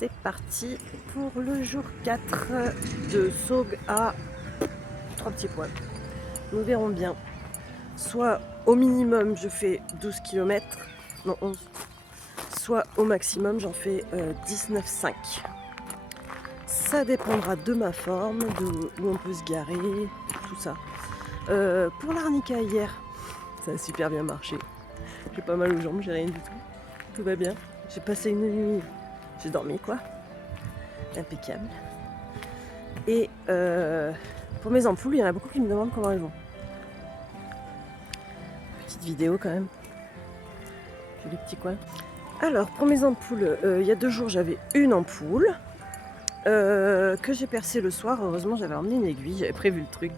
c'est parti pour le jour 4 de Saugues à 3 petits points. Nous verrons bien. Soit au minimum je fais 12 km, non 11, soit au maximum j'en fais 19,5. Ça dépendra de ma forme, de où on peut se garer, tout ça. Pour l'arnica hier, ça a super bien marché. J'ai pas mal aux jambes, j'ai rien du tout. Tout va bien. J'ai passé une nuit, j'ai dormi quoi. Impeccable. Et pour mes ampoules, il y en a beaucoup qui me demandent comment elles vont. Petite vidéo quand même. J'ai des petits coins. Alors pour mes ampoules, il y a 2 jours j'avais une ampoule que j'ai percée le soir. Heureusement j'avais emmené une aiguille, j'avais prévu le truc.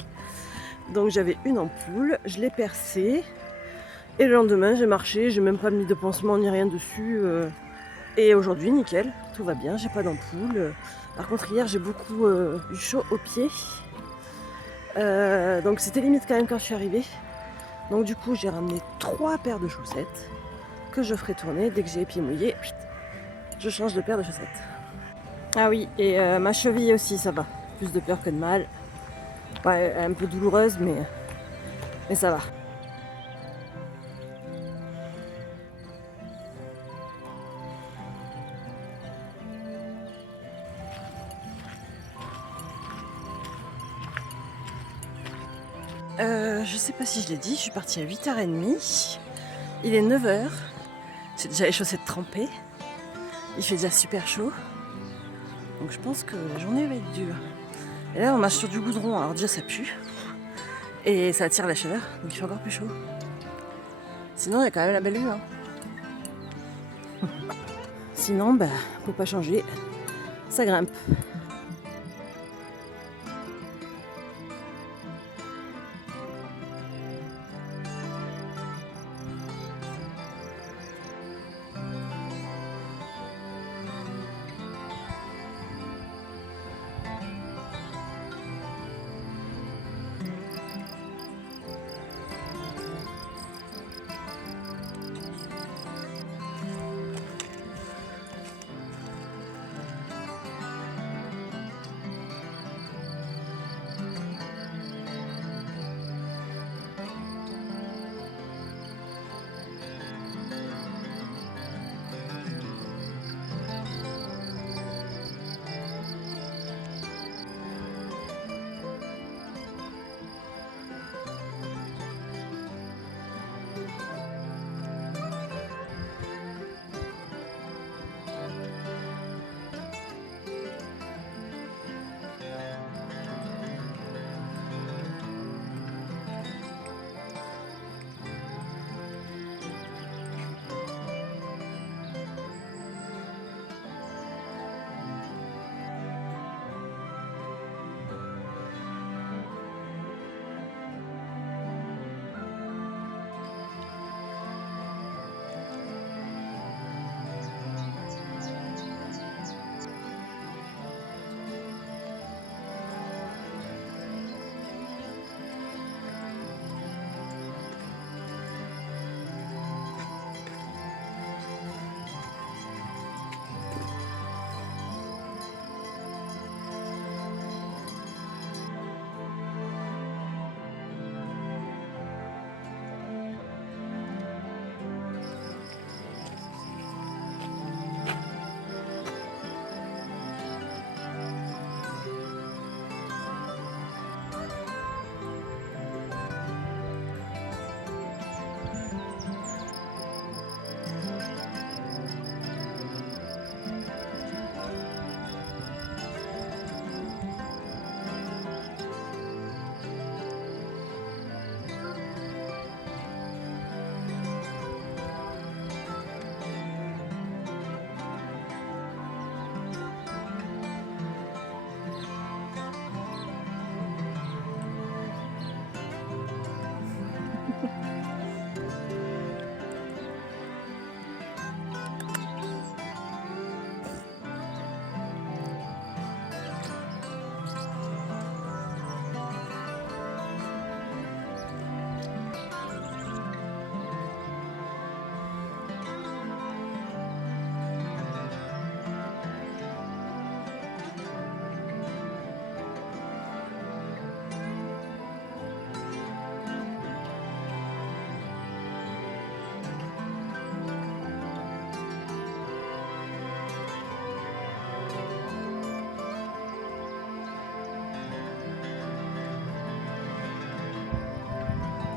Donc j'avais une ampoule, je l'ai percée. Et le lendemain j'ai marché, j'ai même pas mis de pansement ni rien dessus. Et aujourd'hui nickel, tout va bien, j'ai pas d'ampoule. Par contre hier j'ai beaucoup eu chaud aux pieds. Donc c'était limite quand même quand je suis arrivée. Donc du coup j'ai ramené 3 paires de chaussettes que je ferai tourner dès que j'ai les pieds mouillés. Je change de paire de chaussettes. Ah oui, et ma cheville aussi ça va. Plus de peur que de mal. Ouais, un peu douloureuse mais ça va. Je sais pas si je l'ai dit, je suis partie à 8h30. Il est 9h. J'ai déjà les chaussettes trempées. Il fait déjà super chaud. Donc je pense que la journée va être dure. Et là on marche sur du goudron, alors déjà ça pue. Et ça attire la chaleur, donc il fait encore plus chaud. Sinon il y a quand même la belle vue. Hein. Sinon, bah, faut pas changer. Ça grimpe.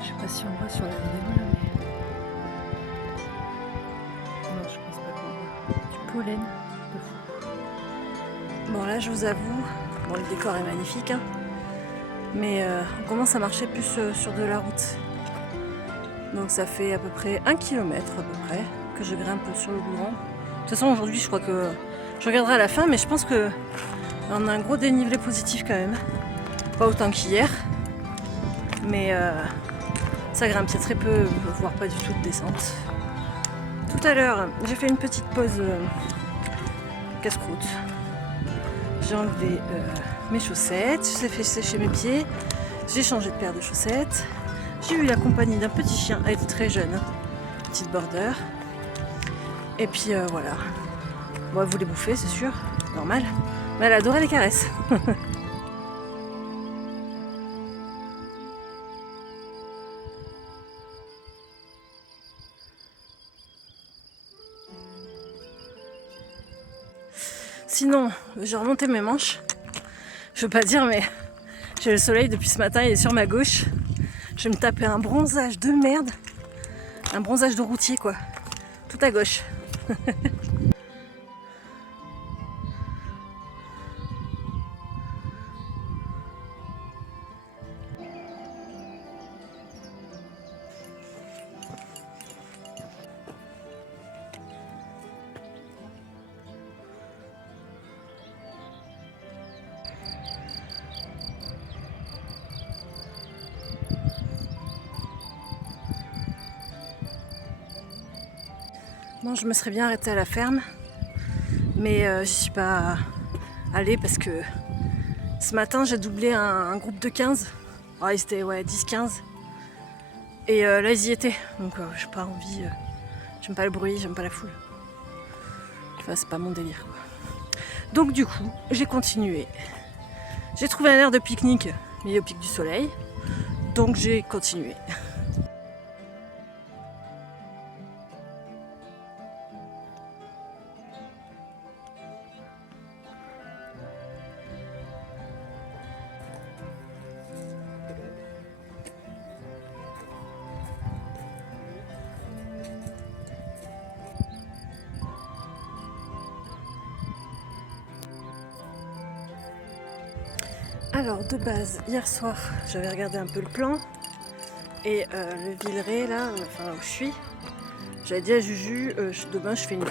Je sais pas si on voit sur la vidéo là, mais. Non, je pense pas qu'on voit. Du pollen de fou. Bon, là, je vous avoue, bon, le décor est magnifique, hein, mais on commence à marcher plus sur de la route. Donc, ça fait à peu près 1 km à peu près que je grimpe sur le goudron. De toute façon, aujourd'hui, je crois que je regarderai à la fin, mais je pense que on a un gros dénivelé positif quand même. Pas autant qu'hier, mais ça grimpe, il y a très peu, voire pas du tout de descente. Tout à l'heure, j'ai fait une petite pause casse-croûte. J'ai enlevé mes chaussettes, j'ai fait sécher mes pieds, j'ai changé de paire de chaussettes. J'ai eu la compagnie d'un petit chien, elle était très jeune, petite border. Et puis voilà. Bon, elle voulait bouffer, c'est sûr, normal. Mais elle adorait les caresses. Sinon, j'ai remonté mes manches. Je veux pas dire, mais j'ai le soleil depuis ce matin, il est sur ma gauche. Je vais me taper un bronzage de merde. Un bronzage de routier, quoi. Tout à gauche. Bon, je me serais bien arrêtée à la ferme, mais j'y suis pas allée parce que ce matin j'ai doublé un groupe de 15. Ah, ils étaient 10-15. Et là ils y étaient. Donc j'ai pas envie. J'aime pas le bruit, j'aime pas la foule. Enfin, c'est pas mon délire, quoi. Donc du coup, j'ai continué. J'ai trouvé un air de pique-nique, milieu au pic du soleil. Donc j'ai continué. Alors de base, hier soir, j'avais regardé un peu le plan et le Villeray là, enfin où je suis, j'avais dit à Juju, demain je fais une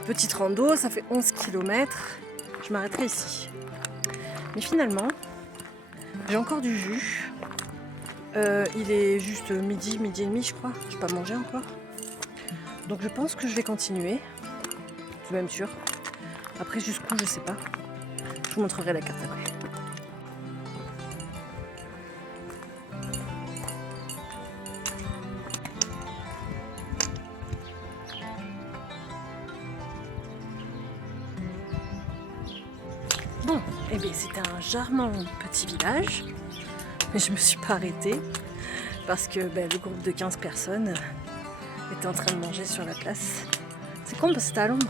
petite rando, ça fait 11 km, je m'arrêterai ici. Mais finalement, j'ai encore du jus, il est juste midi et demi je crois, j'ai pas mangé encore. Donc je pense que je vais continuer, je suis même sûre. Après jusqu'où je sais pas. Je vous montrerai la carte après. Bon, eh bien c'était un charmant petit village, mais je me suis pas arrêtée parce que le groupe de 15 personnes était en train de manger sur la place. C'est con parce que c'était à l'ombre,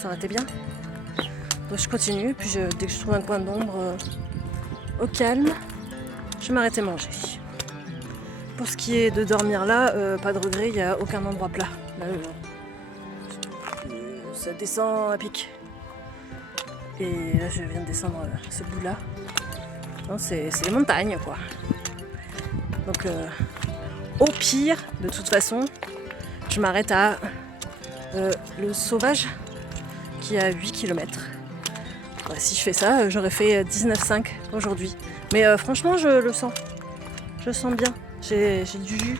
ça aurait été bien. Donc je continue, puis dès que je trouve un coin d'ombre au calme, je vais m'arrêter manger. Pour ce qui est de dormir là, pas de regret, il n'y a aucun endroit plat. Là, ça descend à pic. Et là je viens de descendre ce bout là. C'est les montagnes quoi. Donc au pire, de toute façon, je m'arrête à le Sauvage qui est à 8 km. Si je fais ça, j'aurais fait 19,5 aujourd'hui. Mais franchement, je le sens. Je le sens bien. J'ai du jus.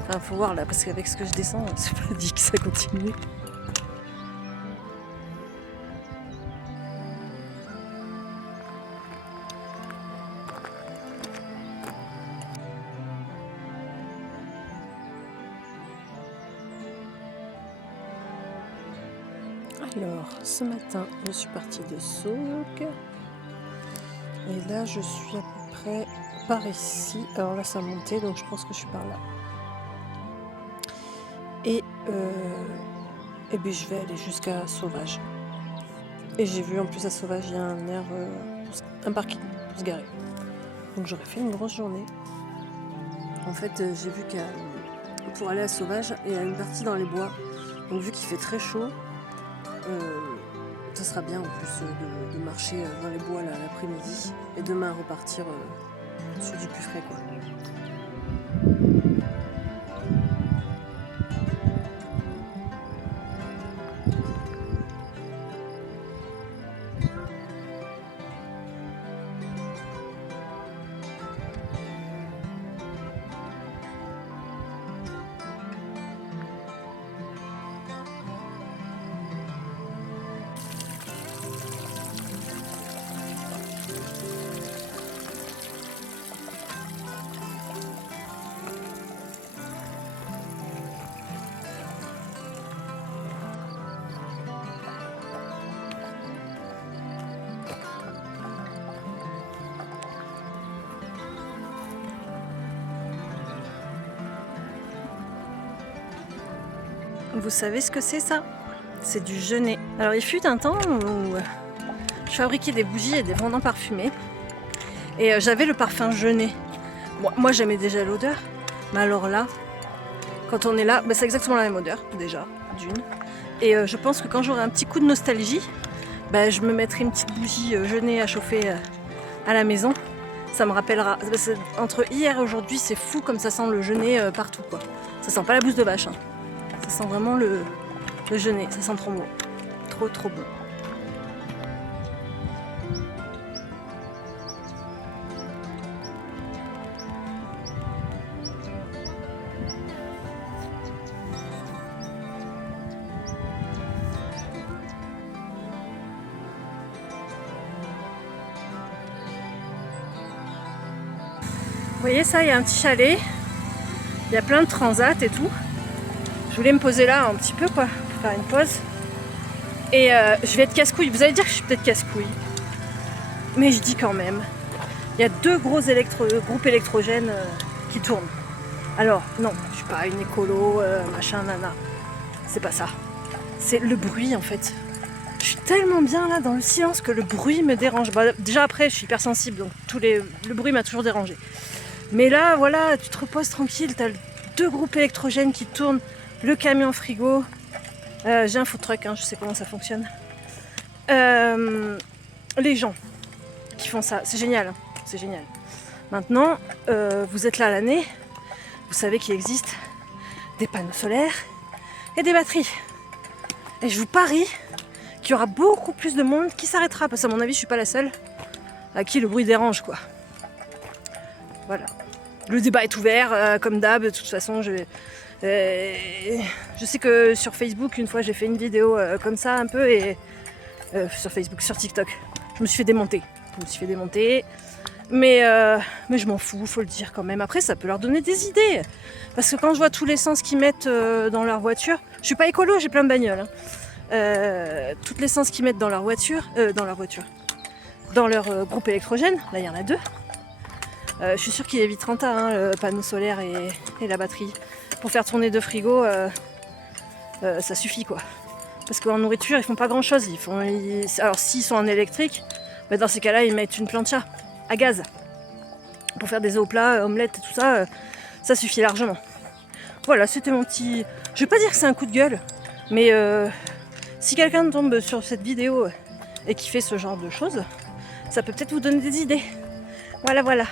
Enfin, faut voir là, parce qu'avec ce que je descends, c'est pas dit que ça continue. Alors, ce matin, je suis partie de Saugues. Et là, je suis à peu près par ici. Alors là, ça a monté, donc je pense que je suis par là. Et bien, je vais aller jusqu'à Sauvage. Et j'ai vu en plus à Sauvage, il y a un parking pour se garer. Donc j'aurais fait une grosse journée. En fait, j'ai vu qu'il y a, pour aller à Sauvage, il y a une partie dans les bois. Donc vu qu'il fait très chaud, ça sera bien en plus de marcher dans les bois l'après-midi et demain repartir sur du plus frais quoi. Vous savez ce que c'est ça? C'est du genêt. Alors il fut un temps où je fabriquais des bougies et des fondants parfumés. Et j'avais le parfum genêt. Bon, moi j'aimais déjà l'odeur. Mais alors là, quand on est là, c'est exactement la même odeur déjà, d'une. Et je pense que quand j'aurai un petit coup de nostalgie, je me mettrai une petite bougie genêt à chauffer à la maison. Ça me rappellera. Entre hier et aujourd'hui, c'est fou comme ça sent le genêt partout quoi. Ça sent pas la bouse de vache. Hein. Ça sent vraiment le genêt, ça sent trop bon. Trop bon. Vous voyez ça, il y a un petit chalet, il y a plein de transats et tout. Je voulais me poser là un petit peu quoi, pour faire une pause. Et je vais être casse-couille. Vous allez dire que je suis peut-être casse-couille. Mais je dis quand même. Il y a 2 gros groupes électrogènes qui tournent. Alors non, je suis pas une écolo, machin, nana. C'est pas ça. C'est le bruit en fait. Je suis tellement bien là dans le silence que le bruit me dérange. Déjà après, je suis hypersensible, donc le bruit m'a toujours dérangé. Mais là, voilà, tu te reposes tranquille, t'as 2 groupes électrogènes qui tournent. Le camion frigo, j'ai un food truck, je sais comment ça fonctionne. Les gens qui font ça, c'est génial, c'est génial. Maintenant, vous êtes là l'année, vous savez qu'il existe des panneaux solaires et des batteries. Et je vous parie qu'il y aura beaucoup plus de monde qui s'arrêtera, parce qu'à mon avis, je suis pas la seule à qui le bruit dérange, quoi. Voilà. Le débat est ouvert, comme d'hab, de toute façon, je sais que sur Facebook, une fois, j'ai fait une vidéo comme ça un peu, et sur TikTok, je me suis fait démonter. Mais je m'en fous, faut le dire quand même. Après, ça peut leur donner des idées. Parce que quand je vois tous les l'essence qu'ils mettent dans leur voiture, je suis pas écolo, j'ai plein de bagnoles. Toute l'essence qu'ils mettent dans leur voiture, dans leur groupe électrogène, là il y en a 2. Je suis sûre qu'il est vite rentable, le panneau solaire et la batterie. Pour faire tourner 2 frigos, ça suffit quoi. Parce qu'en nourriture, ils font pas grand chose. Alors s'ils sont en électrique, dans ces cas-là, ils mettent une plancha à gaz. Pour faire des œufs plats, omelettes et tout ça, ça suffit largement. Voilà, c'était mon petit... Je vais pas dire que c'est un coup de gueule, mais si quelqu'un tombe sur cette vidéo et qui fait ce genre de choses, ça peut peut-être vous donner des idées. Voilà.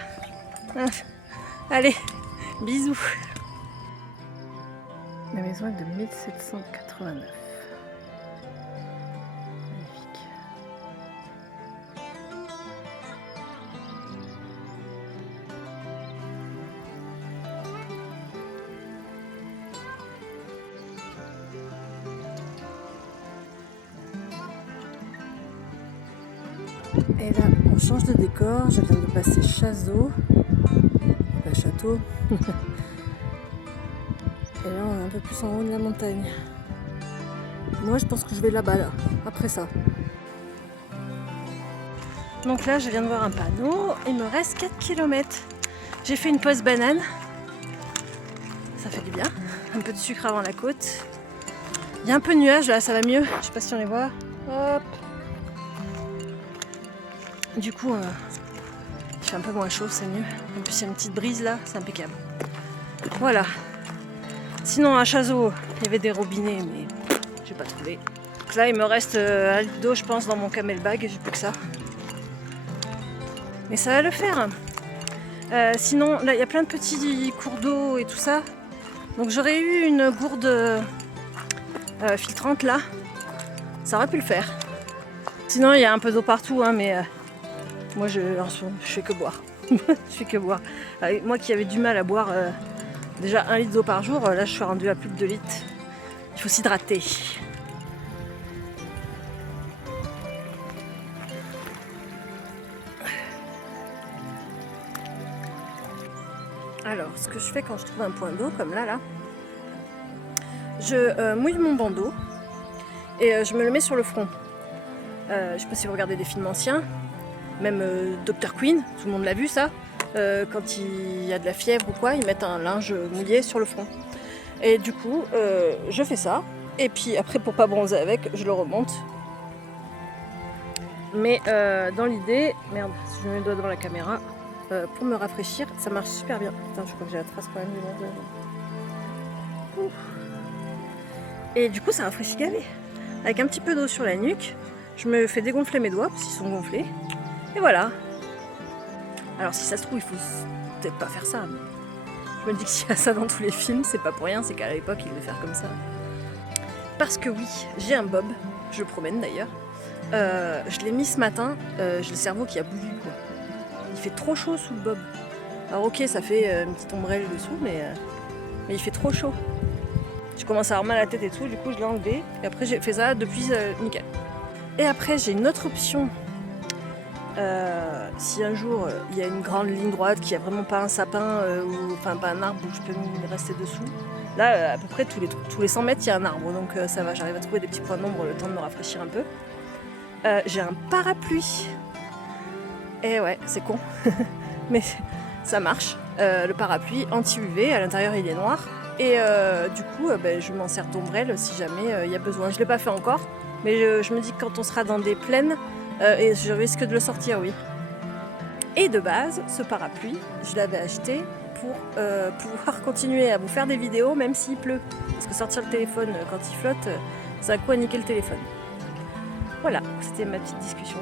Allez, bisous. La maison est de 1789. Magnifique. Et là, on change de décor. Je viens de passer Chazot, pas Château. Et là, on est un peu plus en haut de la montagne. Moi, je pense que je vais là-bas, là, après ça. Donc là, je viens de voir un panneau. Il me reste 4 km. J'ai fait une pause banane. Ça fait du bien. Un peu de sucre avant la côte. Il y a un peu de nuages, là, ça va mieux. Je sais pas si on les voit. Hop. Du coup, il fait un peu moins chaud, c'est mieux. En plus, il y a une petite brise là, c'est impeccable. Voilà. Sinon à Chazot, il y avait des robinets, mais j'ai pas trouvé. Donc là, il me reste un litre d'eau, je pense, dans mon camelbag. J'ai plus que ça. Mais ça va le faire. Sinon, là, il y a plein de petits cours d'eau et tout ça. Donc j'aurais eu une gourde filtrante là. Ça aurait pu le faire. Sinon, il y a un peu d'eau partout, hein, mais moi, je fais que boire. Je fais que boire. Moi qui avais du mal à boire déjà 1 litre d'eau par jour, là, je suis rendue à plus de 2 litres. Il faut s'hydrater. Alors, ce que je fais quand je trouve un point d'eau, comme là, je mouille mon bandeau et je me le mets sur le front. Je sais pas si vous regardez des films anciens, même Dr. Queen, tout le monde l'a vu ça. Quand il y a de la fièvre ou quoi, ils mettent un linge mouillé sur le front. Et du coup, je fais ça. Et puis après, pour pas bronzer avec, je le remonte. Mais dans l'idée, merde, si je mets le doigt devant la caméra, pour me rafraîchir, ça marche super bien. Putain, je crois que j'ai la trace quand même du bronzage. Ouf. Et du coup, ça rafraîchit gavé. Avec un petit peu d'eau sur la nuque, je me fais dégonfler mes doigts parce qu'ils sont gonflés. Et voilà. Alors si ça se trouve, il faut peut-être pas faire ça. Mais je me dis que s'il y a ça dans tous les films, c'est pas pour rien, c'est qu'à l'époque, ils devaient faire comme ça. Parce que oui, j'ai un bob, je le promène d'ailleurs. Je l'ai mis ce matin, j'ai le cerveau qui a bouilli quoi. Il fait trop chaud sous le bob. Alors ok, ça fait une petite ombrelle dessous, mais il fait trop chaud. Je commence à avoir mal à la tête et tout, du coup je l'ai enlevé. Et après j'ai fait ça depuis nickel. Et après j'ai une autre option. Si un jour il y a une grande ligne droite, qui a vraiment pas un sapin, ou enfin pas un arbre où je peux me rester dessous. Là, à peu près tous les 100 mètres, il y a un arbre, donc ça va, j'arrive à trouver des petits points d'ombre le temps de me rafraîchir un peu. J'ai un parapluie. Et ouais, c'est con, mais ça marche. Le parapluie anti-UV, à l'intérieur il est noir. Et du coup, je m'en sers d'ombrelle si jamais il y a besoin. Je l'ai pas fait encore, mais je me dis que quand on sera dans des plaines, et je risque de le sortir, oui. Et de base, ce parapluie, je l'avais acheté pour pouvoir continuer à vous faire des vidéos même s'il pleut. Parce que sortir le téléphone quand il flotte, ça a quoi niquer le téléphone. Voilà, c'était ma petite discussion.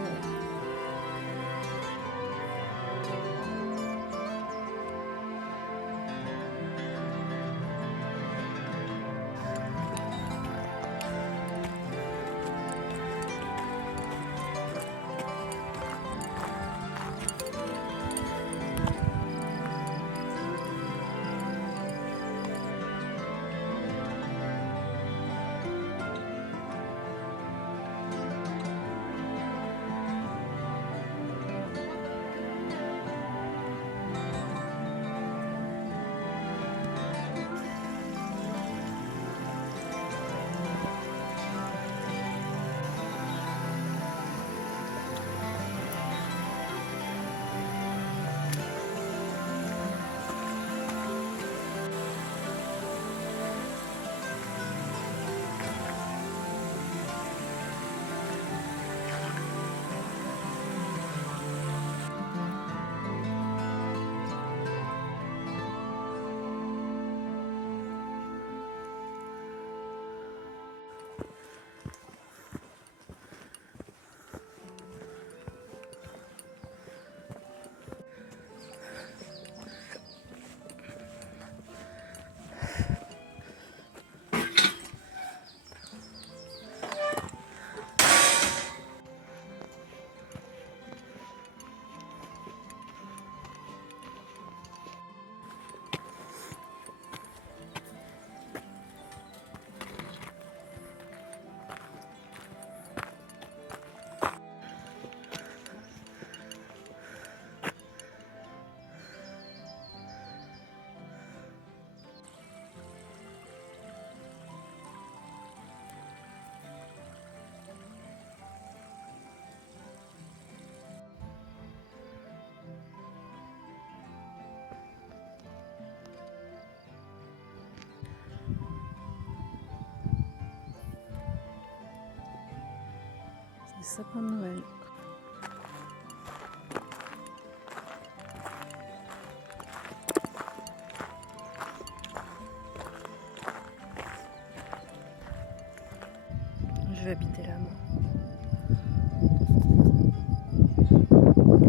C'est des sapins de Noël.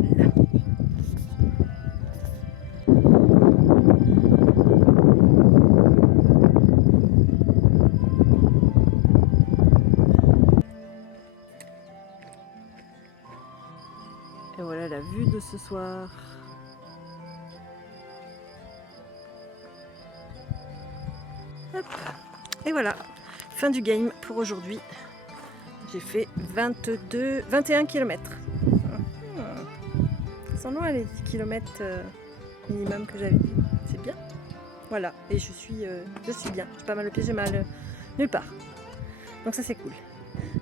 finalement. Et voilà la vue de ce soir. Hop. Et voilà, fin du game pour aujourd'hui. J'ai fait 21 km. Sans loin les 10 km minimum que j'avais dit. C'est bien. Voilà, et je suis bien. J'ai pas mal au pied, j'ai mal nulle part. Donc ça c'est cool.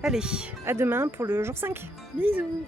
Allez, à demain pour le jour 5. Bisous.